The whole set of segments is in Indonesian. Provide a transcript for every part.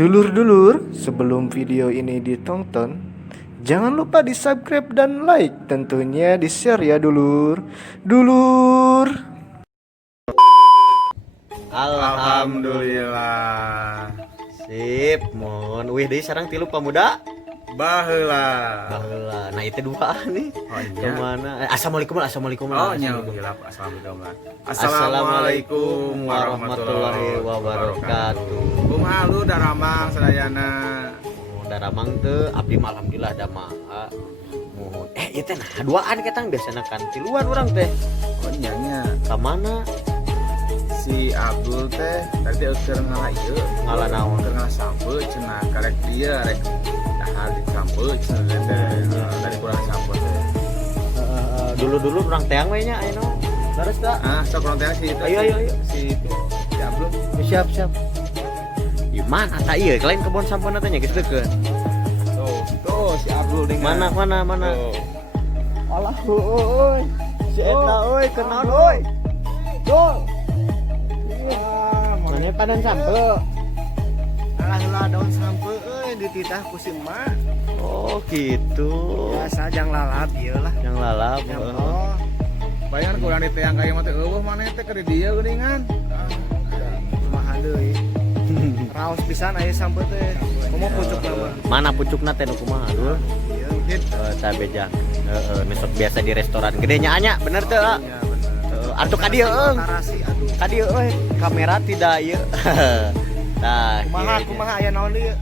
Dulur-dulur, sebelum video ini ditonton, jangan lupa di subscribe dan like, tentunya di share ya dulur. Dulur. Alhamdulillah. Sip, mon. Wih, deui sareng tilu pemuda. Baheula. Nah, itu dua nih. Oh iya. Kemana? Assalamualaikum. Oh nya assalamualaikum. Assalamualaikum warahmatullahi wabarakatuh. Kumaha lu daramang sadayana? Daramang teu abdi mah alhamdulillah da mah. Mohon. Ieu teh nah duaan ketang biasana kan tiluan urang teh. Oh nya. Ka mana? Si Abdul teh tadi keur ngalah ieu. Ngalah naon? Keur ngalah sampe cenah karek dia rek dahar di sampe cenah dari kurang sampe teh. Dulu urang teang we nya aya naon? Terus da? Sok kurang teh si itu. Ayo. Si itu. Si Abdul. Siap. Iman ata ieu lain kebon sampun teh nya geus deukeut. Tuh si Abdul dengan Mana? Tuh. Alah euy. Si eta euy kenaon euy. Dul. Mana padan sampe? Alah daun sampe dititah ku si emak. Oh gitu. Biasa jang lalap ieu lah. Yang lalap. Oh. Bayar kurang di teang kayak mah teh eueuh maneh teh keur di dieu geuningan. Kumaha deui. Raos pisan aya sampe teh. Kumaha pucuk nama. Mana pucukna teh nu kumaha dul? Ieu mungkin Tah beja. Mesok biasa di restoran gede nya anya, bener teu? Atuh ka dieu eung. narasi aduh. Ka dieu euy, kamera tidak ieu. Tah, Kumaha aya naon ieu?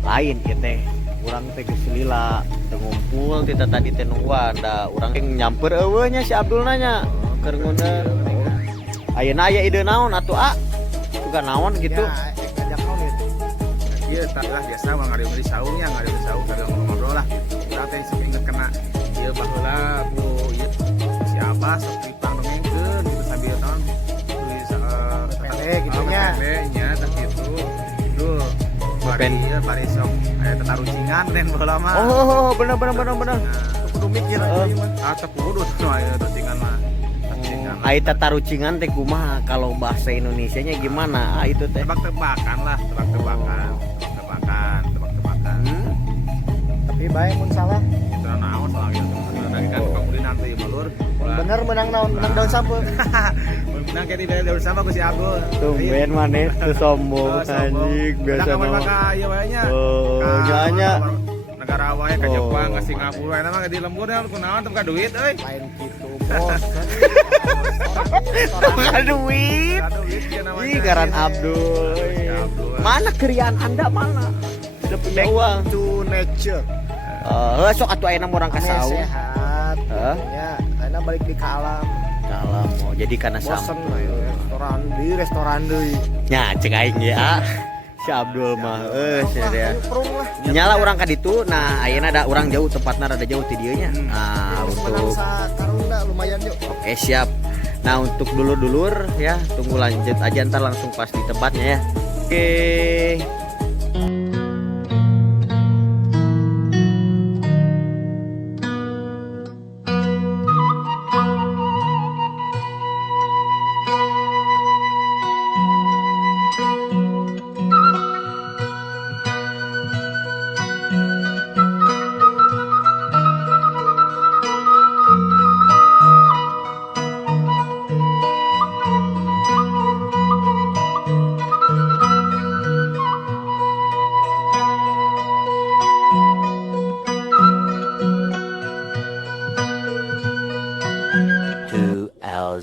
lain ieu teh. Urang teh geus lila, teu ngumpul kita tadi teh nungguan da urang teh nyamper eueuh nya si Abdul nanya. Keur ngundang. Ayeuna aya ide naon atuh Juga naon gitu. Ya, ngajak naon ieu? Ieu tah lah biasa mah ngariung di saungnya, ngariung di saung kagak ngobrol lah. Urang teh sok inget kena ieu baheula ku ieu si Abah sok dipangdongengkeun gitu sambil naon tulis Pele gitu nya. nya tah kitu. Dul. Pen. Bari sok aya tatarucingan den baheula mah. Oh, bener. Kudu mikir ieu mah. Teu kudu tuh aya tatarucingan mah. Aita tarucingan teh kumaha kalau bahasa Indonesianya gimana? Itu teh. Tebak-tebakan lah, tebak-tebakan. Tapi bae mun salah. Itu naon soal gitu. Dari kan pembeli nanti balur. Bener menang naon? Menang daun sampe. Menang kayak di daun sama ku si Abdul. Tumben maneh teu sombong anjing biasa mah. mah. Maka ieu wae nya. Nanya. Negara wae ka Jepang, ka Singapura, eta mah di lembur ya kunaon teu ka duit euy. Lain gitu, bos. Bukan duit. Ih, garan Abdul. Mana keriaan Anda mana? Udah punya uang. To nature. Sok atuh ayeuna orang ka Aneh saung. sehat. Hah? Ya, ayeuna balik di ka alam. Dalam mau jadi karena Bosen sampun. we restoran deui. Nya cek aing ya. Si Abdul mah sia dia. Prung lah. Nyala orang ka ditu. Nah, ayeuna ada orang jauh tempatna rada jauh ti dieu nya. Nah, Menang untuk sataruna lumayan yuk. oke siap. Nah, untuk dulur-dulur ya, tunggu lanjut aja ntar langsung pas di tempatnya ya. Oke.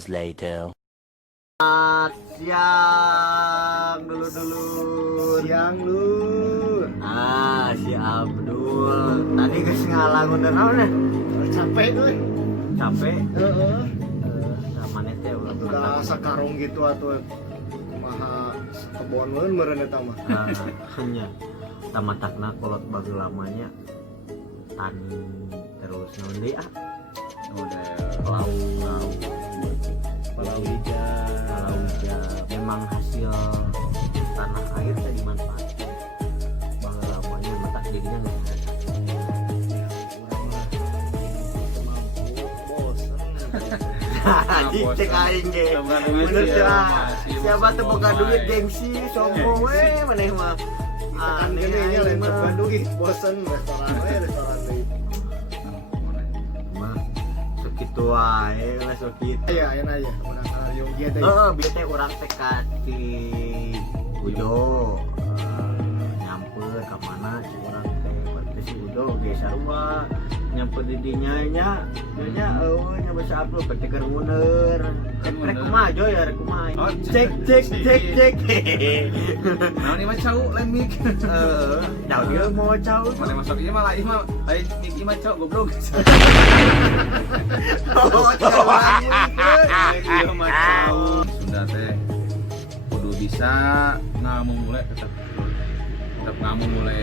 Later. Siang dulur-dulur. Siang lu. Si Abdul. Tadi geus ngalangun dan naon ya? Capek euy. Capek. Heeh. Sama teh Udah sakarung gitu atuh. Kumaha kebon meureun eta mah. Hanya tamatakna kolot baru lamanya tani terus naon deui Udah palawija memang hasil tanah air teh dimanfaatkan bahwa lamanya mata jadinya nggak Haji cek aing ge. Bener ya. Siapa tuh boga duit gengsi, sombong we maneh mah. Kan Aneh, gini nya aneh, lain mah. Bandung ih bosen restoran deui. Mah segitu wae lah segitu. Aya aya aya urang kalariung kieu teh. Bieu teh urang teh ka di Ujo. Nyamper ka mana si urang teh berarti si Ujo ge sarua nyamper di dinya nya. Nya nya basa upload berarti keur nguner. Rek kumaha jo ya rek kumaha. Oh, Cek. Nah ini mah cau lain mik. Dah dia mau cau. Mana masuk ieu mah lain mah lain mik ieu mah cau goblok. Oh, Ieu mah cau. Sunda teh kudu bisa ngamumule tetep ngamumule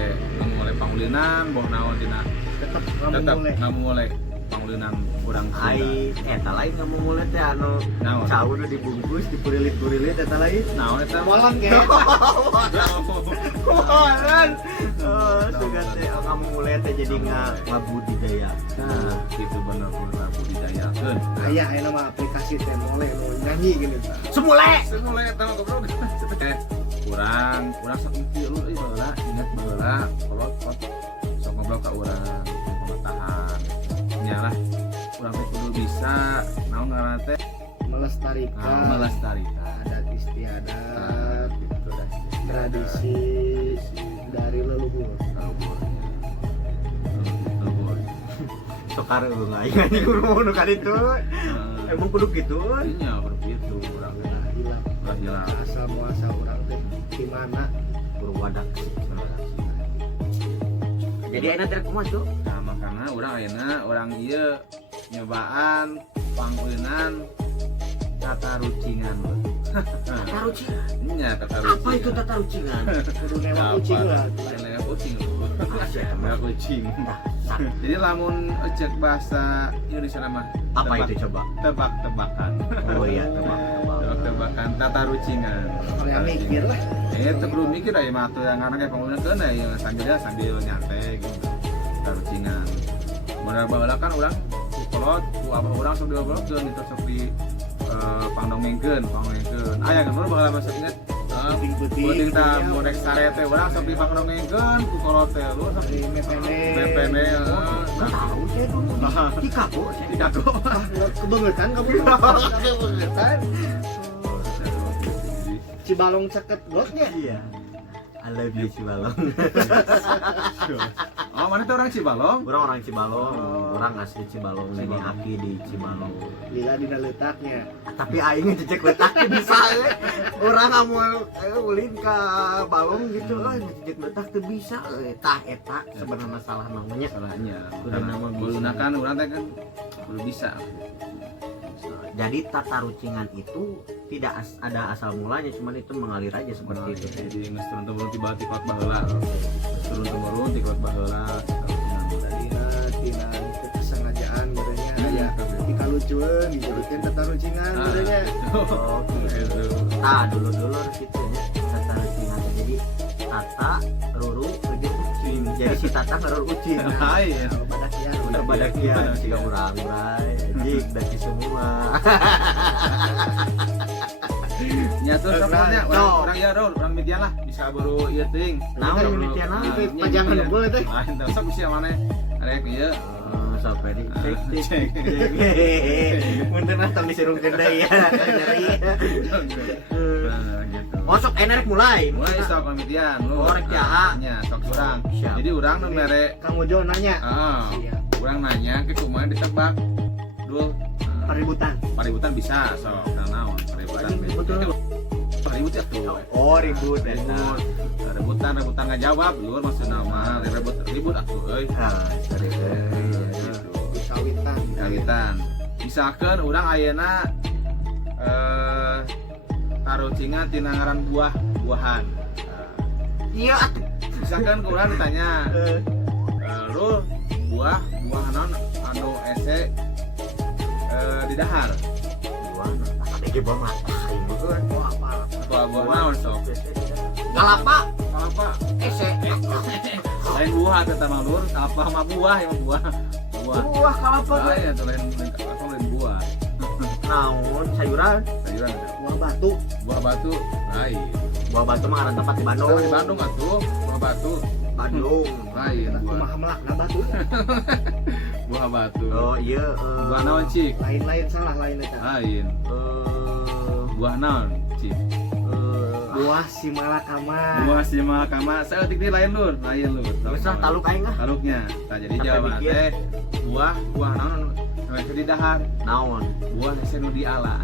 pangulinan boh naon dina Tetep tetep mulai. ngamumule pangulinan urang Sunda. Ai eta lain ngamumule teh anu Naon? cau nu dibungkus dipurilit-purilit eta lain. Naon eta? Walan ke. Walan. Sugan teh ngamumule teh jadi ngabudidaya. Nah, gitu bener bener budidayakeun. Aya aya nama aplikasi teh mulai nu nyanyi gini tah. Semule. Semula eta mah goblok. Kurang sok mikir lu euy baheula inget baheula kolot sok ngobrol ka urang pemetahan. Nya lah urang teh kudu bisa naon ngaranna teh Melestarikan melestarikan adat istiadat gitu dah. Tradisi dari leluhur. Sok kareu aing anjing kudu nu ka ditu. Emang kudu kitu. Nya kudu kitu urang teh. Hilang Ulah hilang. asal muasal orang teh di mana. Purwadak. Jadi enak teh kumaha tuh? Nah, makanya urang ayeuna urang ieu nyobaan pangulinan tata rucingan. Tata ruci. Nya tata rucingan. Apa itu tata rucingan? Kudu newak kucing lah. Newak kucing. Asyik Newak kucing. Jadi lamun ecek bahasa Indonesia mah Apa itu coba? tebak-tebakan. Oh iya, tebak-tebak. Tebak-tebakan tata rucingan. Kalau yang mikir lah. Teu kudu mikir aya mah atuh yang ngaranna kayak pangulinan keun aya sambil nyantai gitu. Tata rucingan. Bener baheula kan urang ku kolot ku abah urang sok diobrolkeun itu sok di pangdongengkeun. Aya kan urang baheula masuk inget Puting-puting. penting tah bodek sare teh urang sok di pangdongengkeun ku kolot teh lu sok Di mepene. mepene Nggak tahu saya dulu. Di kapo saya. di kago. Kebangetan kamu. Kebangetan. Cibalong ceket bloknya. Iya. I love you Cibalong. Oh, mana tuh orang Cibalong? Orang Cibalong, orang asli Cibalong, nenek aki di Cibalong. Lila dina letaknya. Tapi aing ngecek letaknya bisa ya. Orang mau ulin ke balong gitu, ngecek letak tuh bisa. Tah eta sebenarnya salah namanya. Salahnya. Udah nama bisa. Gunakan orang teh kan belum bisa. Jadi tata rucingan itu tidak ada asal mulanya, cuman itu mengalir aja seperti itu. Jadi geus turun-turun tiba-tiba baheula. Turun-turun tiba baheula. Tina kesengajaan berenya ya dikalucueun dijadikan tata rucingan berenya. Oh, gitu. Dulu harus gitu ya, tata rucingan. Jadi tata, ruru, ujung, ucing. Jadi si tata ngerur ucing. Hai. Badakian. Badakian jika urang urai, anjing daki semua. Nya tuh soalnya orang ya Rol, orang median lah bisa baru ieu teuing. Naon median lah? Pajangan boleh teh. Lain teh sok sia mana? Arek ieu. Sampai di cek. Mundur lah tong disirungkeun deui ya. Nyari. Nah, gitu. Oh sok enak mulai. Mulai sok pamitian lu. Oh, rek jaha. Nya sok urang. Siap. Jadi urang nu mere Kang Ujo nanya. urang nanya ke kumaha ditebak. Dul. Paributan bisa sok naon paributan. Betul. Ribut ya tuh. Oh ribut eta. Rebutan nggak jawab lur maksudna mah ribut atuh euy. Sorry. Kawitan. Kawitan. Misalkan urang ayeuna tarucingan tina ngaran buah-buahan. Iya. Misalkan urang ditanya lu buah naon anu ese di dahar. Ada ge bawa mata ini tuh. Buah naon sok? Kalapa. Ese. Lain buah teh mah lur, apa mah buah ya buah. Buah kalapa Ah, ya tuh lain buah. Naon sayuran. Sayuran. Buah batu. Buah batu. Lain. Buah Batu mah ngaran tempat di Bandung. Di Bandung atuh, Buah Batu. Bandung. Lain. Kumaha melakna batu. Buah Batu. Oh iya. Buah naon cik? Lain-lain salah lain eta. Lain. Buah naon cik? Buah si malakama. Buah si malakama. Saya utik di lain lur. Geus lah taluk aing ah. Taluknya. Tah jadi Sampai jawaban bikin. teh buah naon nu di dahar. Naon? Buah nu di ala.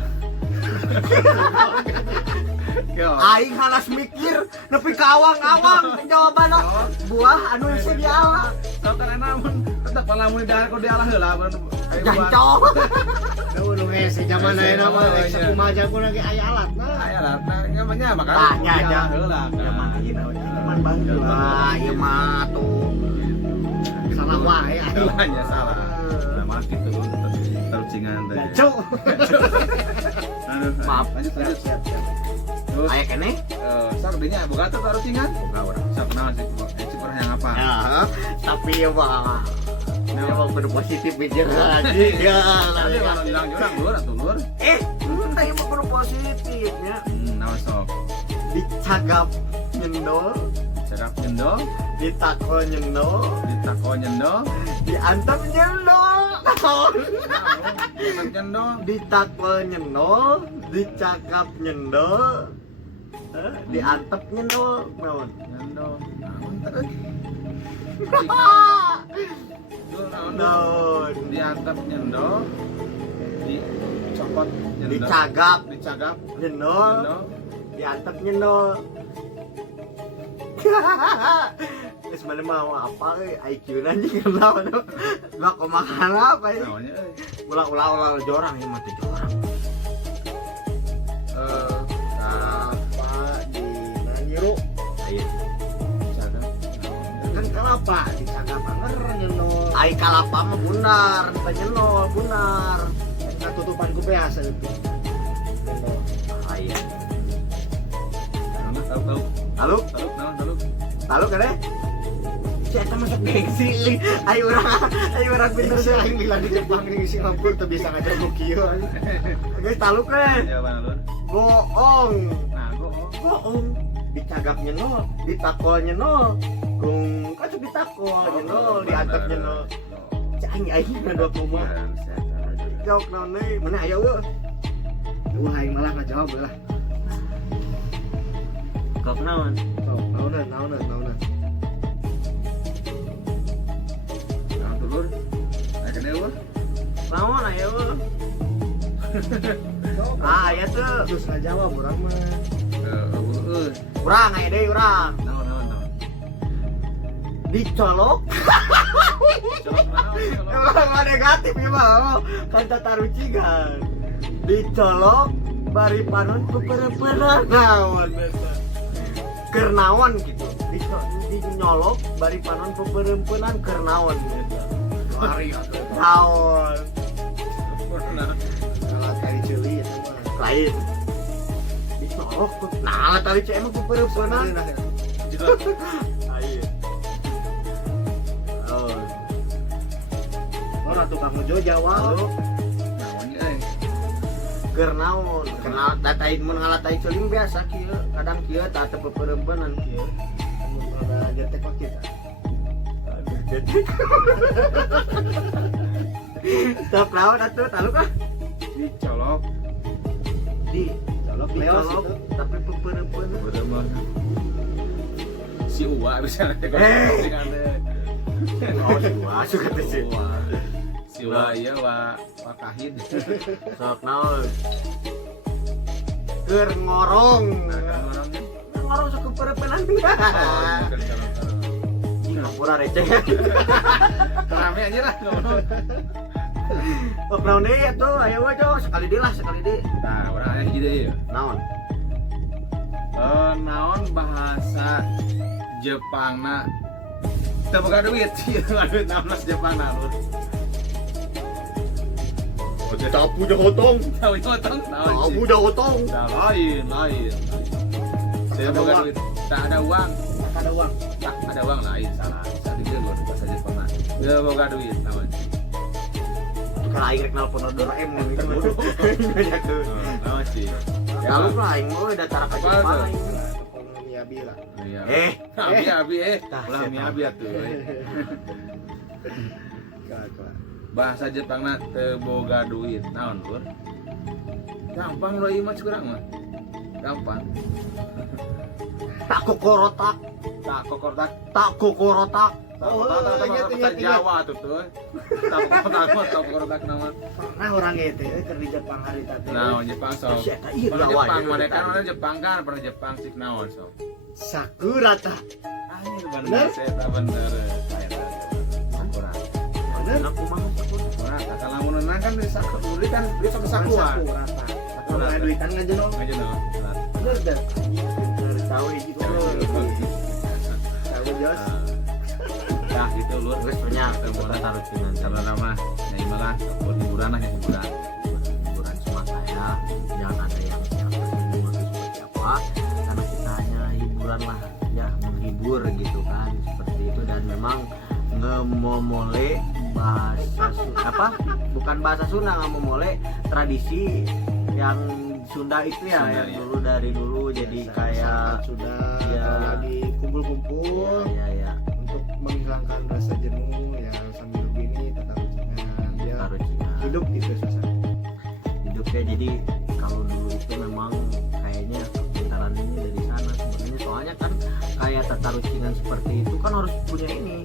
Yo. Aing halas mikir nepi ka awang-awang jawabanna buah anu hese di ala. Satar namun tetep lamun di dahar kok di ala heula. Jancok. Daun nu hese zaman ayeuna mah sakumaha pun lagi aya alatna. Aya lah, namanya makanya Tanya aja. heula. Teman bantu. Wah, ieu mah tuh Salah wae. Hanya salah. Nah, maaf gitu terucingan teh. Cuk. Aduh, Maaf. lanjut. Terus aya keneh. sardinya boga tuh terucingan. Boga urang. Sok naon sih? Si pernah yang apa? Ya, tapi ya mah ya mah kudu positif mikir lagi. Ya, Tadi kalau bilang jurang lur atuh lur. tadi mah kudu positif ya. Naon sok? Dicagap nyendol, Cakap nyendol, ditakol nyendol, ditako nyendol, diantep nyendol. nyendol. Ditakol nyendol, dicakap nyendol, diantep nyendol. Naon? Nyendol. Naon teh? Naon? Naon? Diantep nyendol, dicopot nyendol, Dicagap dicagap nyendol, nyendol. diantep nyendol. Terus mana mau apa IQ nanti kenal no gak kok makan apa ini Naonnya euy? ulah jorang ini mati jorang Apa di Nanyiru? ayo Dicagap. Kan kalapa dicagap anger nyenol. ai kalapa mah bunar kita nyenol bunar Katutupan ku biasa itu. ayo Naon tahu. taluk Naon taluk. taluk kan saya masuk gengsi ayo orang pinter Bener sih sih aing bilang di Jepang di Singapura tuh bisa ngajak ku kieu. guys taluk kan Jawaban lur. bohong Nah, gua bohong dicagap nyenol ditakol nyenol kung kan ditakol nyenol diantep nyenol aing ada kuma jawab naon deui mana aya eueuh Wah aing malah ngajawab lah. kok naon Naunan. Naon tuh lur? Aya keneh eueuh. naon aya eueuh aya tuh Terus ngajawab urang mah. Eueuh. urang aya deui urang Naon. dicolok Colok naon? emang mah negatif ya mah kan tatarucingan dicolok bari panon pepereperan naon eta kernaon gitu dinyolok bari panon pepereperan kernaon eta Lari naon salah kali ceuli eta mah. lain dicolok tuh nah tali cek emang pepereperan ayo oh Orang tukang mojo jawab. Naonnya euy? keur naon kenal datain mun ngalatai celing biasa kieu kadang kieu tah teu peperempenan kieu Ada getek pak kita. stop naon atuh taluk ah Dicolok. di Colok leos dicolok itu. tapi peperempenan Udah mah. Si Uwa bisa nanti oh gua suka teh sih Si Uwa iya wa kahid. sok naon keur ngorong Orang-orangnya. ngorong sok peperempenan ngapura receh Rame aja lah ngomong. oh naon deui atuh aya we jo sekali deui lah sekali deui Nah, orang aya hiji deui. naon Naon bahasa Jepangna teu boga duit. Ieu duit naon bahasa Jepangna lur. oke tapu jahotong Tahu nyotong naon sih? tapu jahotong Nah, lain. Saya Ada boga uang. duit. Tak ada uang. Ada uang. Tak ada uang lain salah. Tadi dia luar bahasa Jepangna. Teu boga duit naon. kalau aing rek nelpon Doraemon gitu banyak tuh Naon sih? kalau lah aing mah udah cara ka Jepang aing abi lah. Iya. Abi Tah, ulah saya mi tahu. abi atuh. Kakak. Bahasa Jepangna teu boga duit naon lur? Gampang lo ieu mah curang mah. Gampang. Tak kokorotak, Tak kokordak. tak kokorotak. Oh, ingat, Bahasa Jawa tuh tuh. Tak kokordak nama. Pernah orang itu keur di Jepang hari tadi. Nah, Jepang sok. Iya, Pernah Jawa, Jepang, Jawa, mereka Jawa. orang Jepang kan, pernah Jepang cik naon sok. Sakura ta. Anjir Bener? bener, saya tak bener. Sakura. Bener? Aku mah sakura. Sakura, kalau mau nenang kan di Sakura, dulu kan dia sok Sakura. Sakura ta. Sakura. Kalau duitan ngajenong. Aja no. Bener dah. Tahu iki Tahu jos. Dah gitu lur. Terus banyak kita taruh dengan Sama-sama. Nyai malah buat hiburan lah ya hiburan. hiburan semata ya, jangan ada yang tersinggung atau seperti apa, karena kita hanya hiburan lah ya, menghibur gitu kan, seperti itu. Dan memang ngemomole bahasa apa, bukan bahasa Sunda, ngemomole tradisi yang Sunda itu ya, Sunda, yang ya. dulu dari dulu jadi kayak sudah ya. kalau lagi kumpul-kumpul ya untuk menghilangkan rasa jenuh ya sambil begini tetap rucingan ya taruh Cina. hidup gitu suasana. Hidupnya. Jadi kalau dulu itu memang kayaknya kepintaran ini dari sana sebenarnya, soalnya kan kayak tata rucingan seperti itu kan harus punya ini,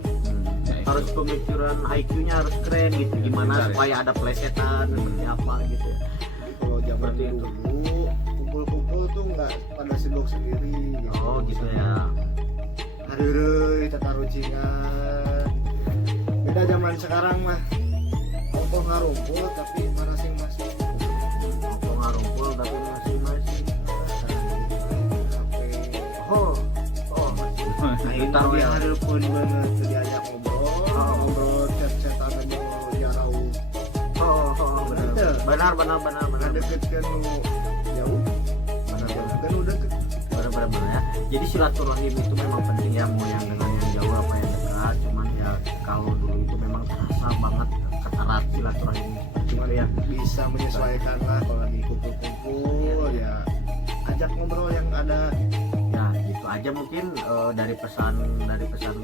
harus pemikiran IQ-nya harus keren gitu, gimana Pintar, ya. supaya ada plesetan seperti apa gitu ya. Jadi kalau zaman Seperti itu. dulu kumpul-kumpul tuh nggak pada sibuk sendiri gitu. Oh gitu ya. Hadeureuy tata rucingan. Beda zaman sekarang mah. Ongkoh ngarumpul tapi masing-masing Aku ngarumpul tapi masing-masing. HP. Oh Aing Ditaruh tapi ya. hareupeun beungeut teu diajak ngobrol, ngobrol chat-chatan aja mau jarauh. benar. Ngadeketkeun nu jauh, kan udah deket. Benar ya. Jadi silaturahim itu memang penting ya, mau yang dengan yang jauh apa yang dekat. Cuman ya kalau dulu itu memang terasa banget erat silaturahim seperti Cuman itu ya. bisa menyesuaikan lah kalau lagi kumpul-kumpul ya ajak ngobrol yang ada. Ya gitu aja mungkin dari pesan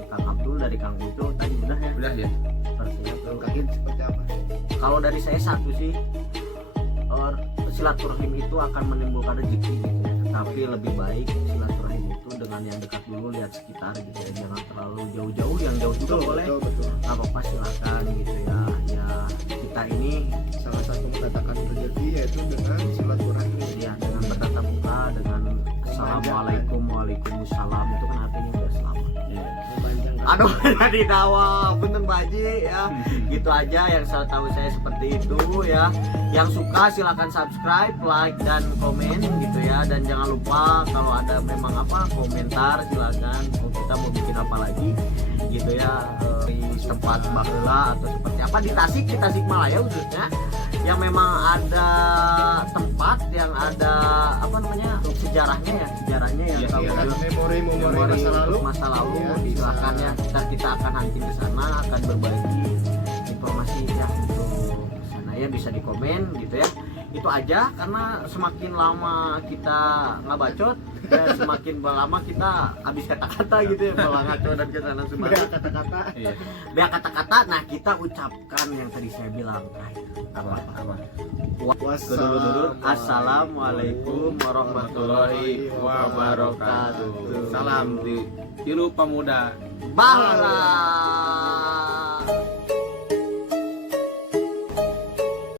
Kang Abdul, dari Kang Ujo tadi udah ya. Udah ya. Seperti itu. Kaget seperti apa? Kalau dari saya satu sih, silaturahim itu akan menimbulkan rezeki gitu ya. Tetapi lebih baik silaturahim itu dengan yang dekat dulu, lihat sekitar gitu ya. Jangan terlalu jauh-jauh, yang jauh juga boleh. Betul. Nggak apa-apa, silakan gitu ya. Ya kita ini Salah satu mendatangkan rezeki yaitu dengan silaturahmi. ya dengan bertatap muka, dengan assalamualaikum, waalaikumsalam, itu kan artinya udah selamat. Memanjangkan. Aduh, tadi dawa bener Baji ya. Gitu aja yang saya tahu saya seperti itu ya. Yang suka silakan subscribe, like dan komen gitu ya. Dan jangan lupa kalau ada memang apa komentar silakan. Kita mau bikin apa lagi gitu ya, di tempat baheula atau seperti apa di Tasikmalaya khususnya, yang memang ada tempat yang ada apa namanya sejarahnya yang Iya, kalau iya. Kan memori masa lalu Ya, silakan bisa. ya, kita akan hunting ke sana, akan berbagi informasi ya untuk sana ya, bisa di komen gitu ya. Itu aja, karena semakin lama kita nggak bacot ya, semakin lama kita habis kata-kata gitu ya, malah ngaco dan kesana Beda sembarang kata-kata. Iya. biar kata-kata. Nah kita ucapkan yang tadi saya bilang terakhir apa Assalamualaikum warahmatullahi wabarakatuh. Salam di Tiru Pemuda. Bahala.